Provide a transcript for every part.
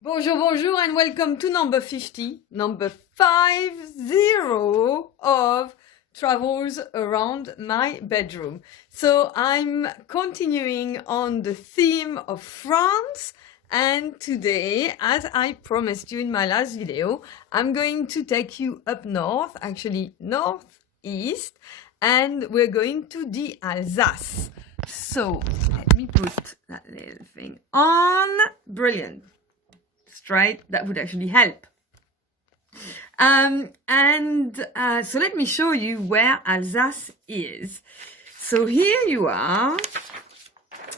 Bonjour, bonjour, and welcome to number 50, number 50 of travels around my bedroom. So I'm continuing on the theme of France, and today, as I promised you in my last video, I'm going to take you up north, actually northeast, and we're going to the Alsace. So let me put that little thing on. Brilliant. Right, that would actually help. So let me show you where Alsace is. So here you are.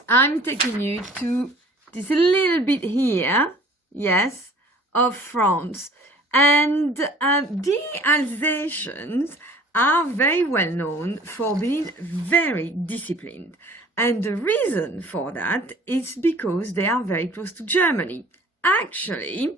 I'm taking you to this little bit here, yes, of France. And the Alsatians are very well known for being very disciplined. And the reason for that is because they are very close to Germany. Actually,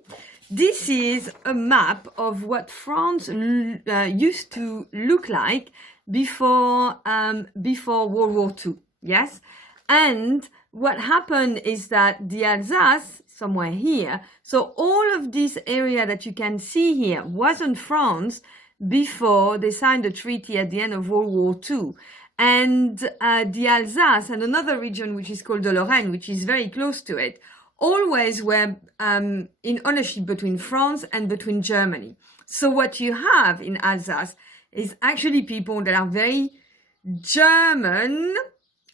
this is a map of what France used to look like before World War II. Yes, and what happened is that the Alsace, somewhere here, so all of this area that you can see here wasn't France before they signed the treaty at the end of World War II. And the Alsace and another region which is called the Lorraine, which is very close to it, always were in ownership between France and between Germany. So what you have in Alsace is actually people that are very German,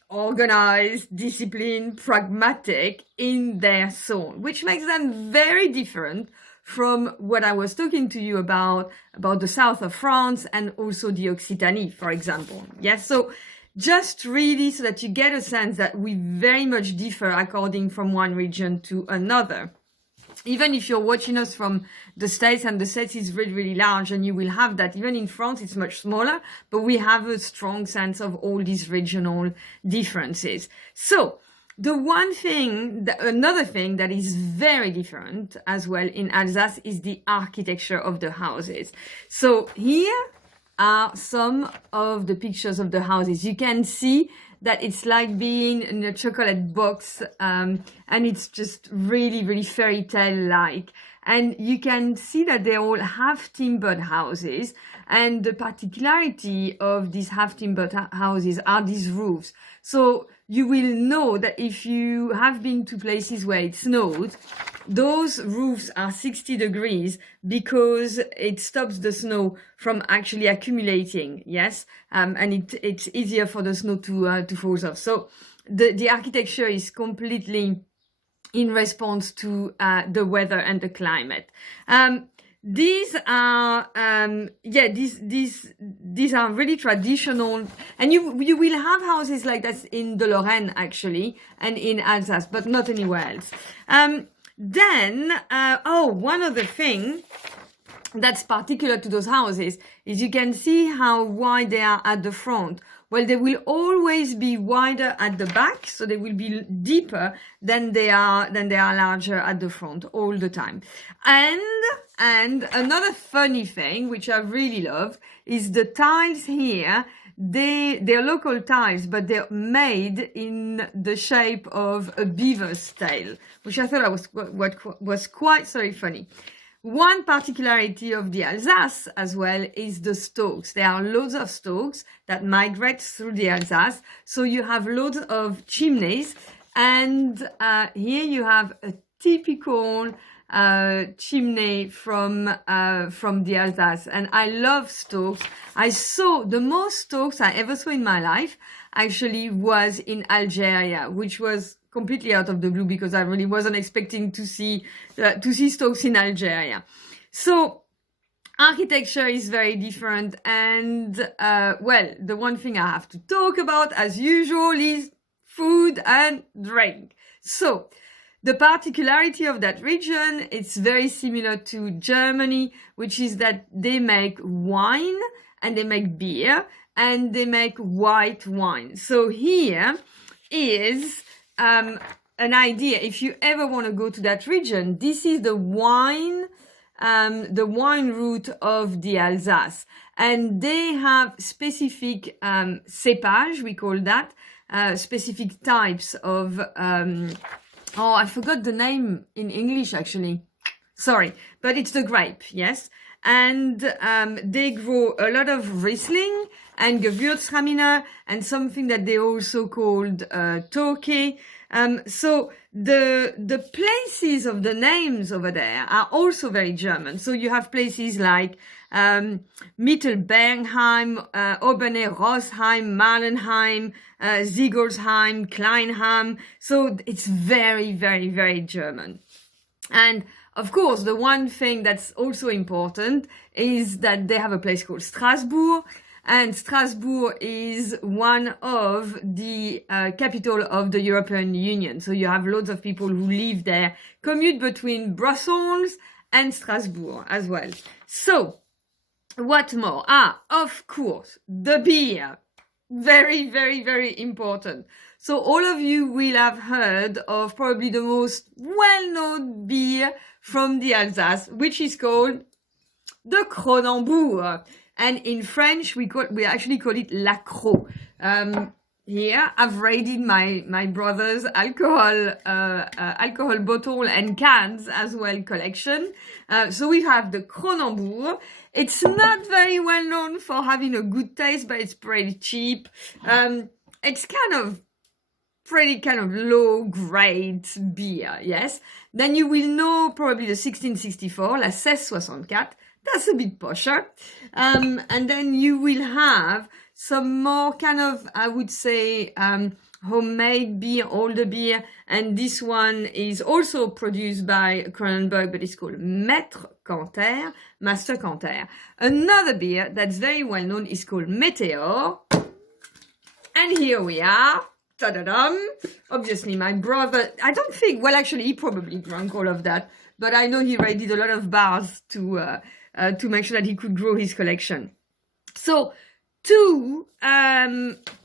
organized, disciplined, pragmatic in their zone, which makes them very different from what I was talking to you about the south of France and also the Occitanie, for example. Yes, so just really so that you get a sense that we very much differ according from one region to another. Even if you're watching us from the States, and the States is really, really large, and you will have that. Even in France, it's much smaller, but we have a strong sense of all these regional differences. So another thing that is very different as well in Alsace is the architecture of the houses. So here are some of the pictures of the houses. You can see that it's like being in a chocolate box, and it's just really, really fairy tale-like. And you can see that they all have timbered houses. And the particularity of these half-timbered houses are these roofs. So you will know that if you have been to places where it snows, those roofs are 60 degrees because it stops the snow from actually accumulating, yes? And it's easier for the snow to fall off. So the architecture is completely in response to the weather and the climate. These are these are really traditional, and you will have houses like that in the Lorraine actually and in Alsace, but not anywhere else. One other thing that's particular to those houses is you can see how wide they are at the front. Well, they will always be wider at the back, so they will be deeper than they are larger at the front all the time. And another funny thing, which I really love, is the tiles here. They're local tiles, but they're made in the shape of a beaver's tail, which I thought was quite funny. One particularity of the Alsace as well is the storks. There are loads of storks that migrate through the Alsace. So you have loads of chimneys, and here you have a typical chimney from the Alsace. And I love storks. The most storks I ever saw in my life actually was in Algeria, which was completely out of the blue because I really wasn't expecting to see storks in Algeria. So architecture is very different, and the one thing I have to talk about as usual is food and drink. So the particularity of that region, it's very similar to Germany, which is that they make wine and they make beer and they make white wine. So here is an idea. If you ever want to go to that region, this is the wine route of the Alsace, and they have specific cépage, we call that, specific types of oh, I forgot the name in English actually. Sorry, but it's the grape, yes. And they grow a lot of Riesling and Gewürztraminer and something that they also called Tokay. So the places of the names over there are also very German. So you have places like Mittelbernheim, Obernay-Rosheim, Malenheim, Siegelsheim, Kleinheim. So it's very, very, very German. And of course, the one thing that's also important is that they have a place called Strasbourg, and Strasbourg is one of the capital of the European Union. So you have loads of people who live there, commute between Brussels and Strasbourg as well. So, what more? Of course, the beer. Very, very, very important. So all of you will have heard of probably the most well-known beer from the Alsace, which is called the Kronenbourg. And in French, we actually call it Lacro. Here, I've raided my brother's alcohol bottle and cans as well collection. So we have the Kronenbourg. It's not very well known for having a good taste, but it's pretty cheap. It's kind of low grade beer, yes. Then you will know probably the 1664, la 1664. That's a bit posher. And then you will have some more kind of, I would say, homemade beer, older beer. And this one is also produced by Kronenbourg, but it's called Maître Canter, Master Canter. Another beer that's very well known is called Meteor. And here we are. Ta-da-dum. Obviously, my brother, I don't think, well, actually, he probably drank all of that, but I know he raided a lot of bars to make sure that he could grow his collection. So, to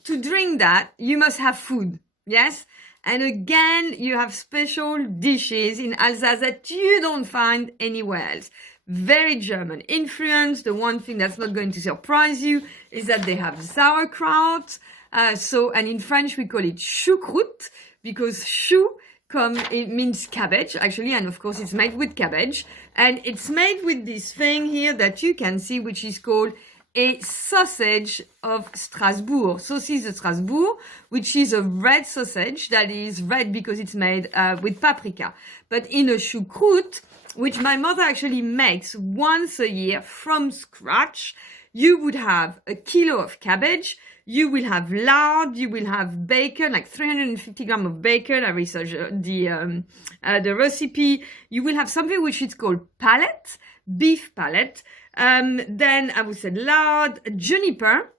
drink that, you must have food, yes? And again, you have special dishes in Alsace that you don't find anywhere else. Very German influence. The one thing that's not going to surprise you is that they have sauerkraut. And in French, we call it choucroute because chou it means cabbage, actually, and of course it's made with cabbage. And it's made with this thing here that you can see, which is called a sausage of Strasbourg, saucisse de Strasbourg, which is a red sausage that is red because it's made with paprika. But in a choucroute, which my mother actually makes once a year from scratch, you would have a kilo of cabbage, you will have lard, you will have bacon, like 350 grams of bacon. I researched the recipe. You will have something which is called palette, beef palette. Then I would say lard, juniper.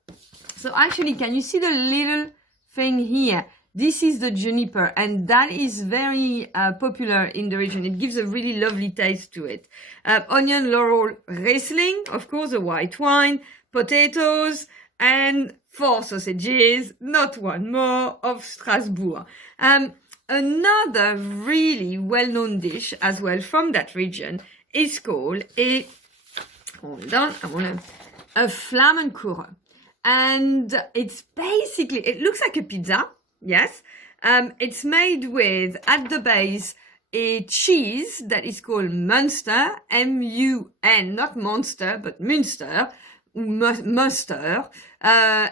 So actually, can you see the little thing here? This is the juniper, and that is very popular in the region. It gives a really lovely taste to it. Onion, laurel, Riesling, of course, a white wine, potatoes, and 4 sausages, not one more, of Strasbourg. Another really well-known dish as well from that region is called a Flammkuchen. And it's basically, it looks like a pizza, yes. It's made with, at the base, a cheese that is called Münster, M-U-N, not Monster, but Münster, Mustard,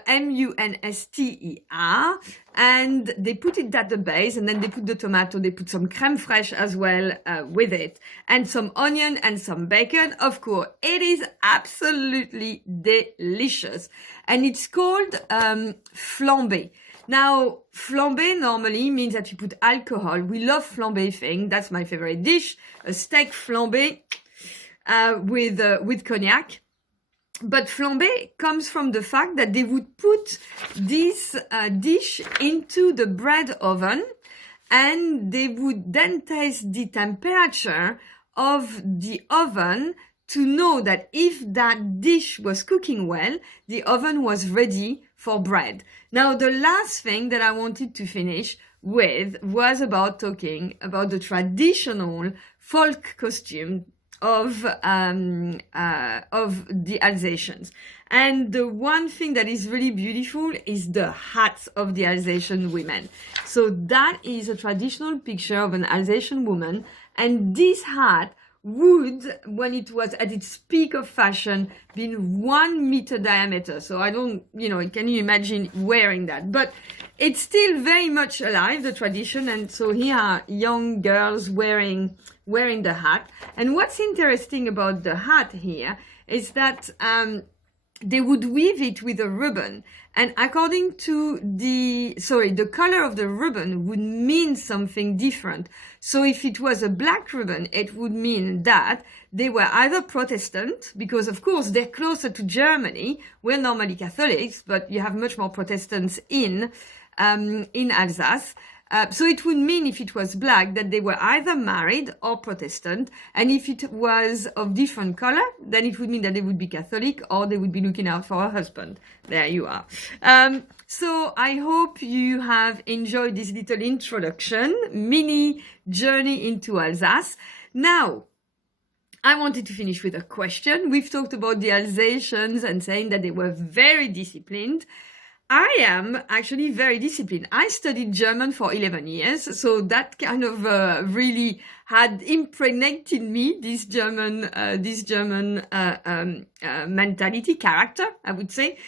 M-U-N-S-T-E-R, and they put it at the base, and then they put the tomato, they put some crème fraîche as well with it, and some onion and some bacon. Of course, it is absolutely delicious, and it's called flambé. Now, flambé normally means that you put alcohol. We love flambé thing. That's my favorite dish, a steak flambé with cognac. But flambé comes from the fact that they would put this dish into the bread oven, and they would then test the temperature of the oven to know that if that dish was cooking well, the oven was ready for bread. Now, the last thing that I wanted to finish with was about talking about the traditional folk costume of the Alsatians. And the one thing that is really beautiful is the hats of the Alsatian women. So that is a traditional picture of an Alsatian woman, and this hat would, when it was at its peak of fashion, been 1 meter diameter. So I don't, can you imagine wearing that? But it's still very much alive, the tradition. And so here are young girls wearing the hat. And what's interesting about the hat here is that they would weave it with a ribbon. And according to the color of the ribbon would mean something different. So if it was a black ribbon, it would mean that they were either Protestant, because of course they're closer to Germany. We're normally Catholics, but you have much more Protestants in Alsace. So it would mean, if it was black, that they were either married or Protestant. And if it was of different color, then it would mean that they would be Catholic or they would be looking out for a husband. There you are. So I hope you have enjoyed this little introduction, mini journey into Alsace. Now, I wanted to finish with a question. We've talked about the Alsatians and saying that they were very disciplined. I am actually very disciplined. I studied German for 11 years, so that kind of really had impregnated me, this German mentality, character, I would say.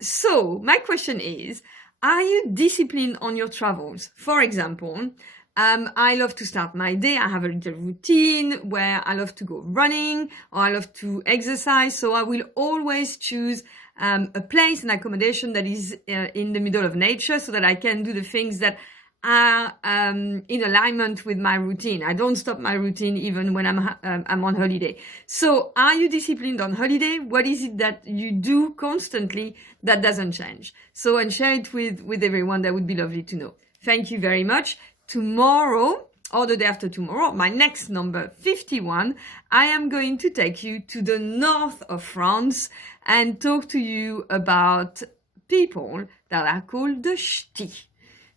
So my question is, are you disciplined on your travels? For example, I love to start my day. I have a little routine where I love to go running or I love to exercise. So I will always choose a place, an accommodation that is in the middle of nature, so that I can do the things that are in alignment with my routine. I don't stop my routine even when I'm on holiday. So are you disciplined on holiday? What is it that you do constantly that doesn't change? So, and share it with everyone. That would be lovely to know. Thank you very much. Tomorrow, or the day after tomorrow, my next number 51, I am going to take you to the north of France and talk to you about people that are called the Ch'tis.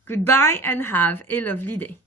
Goodbye and have a lovely day.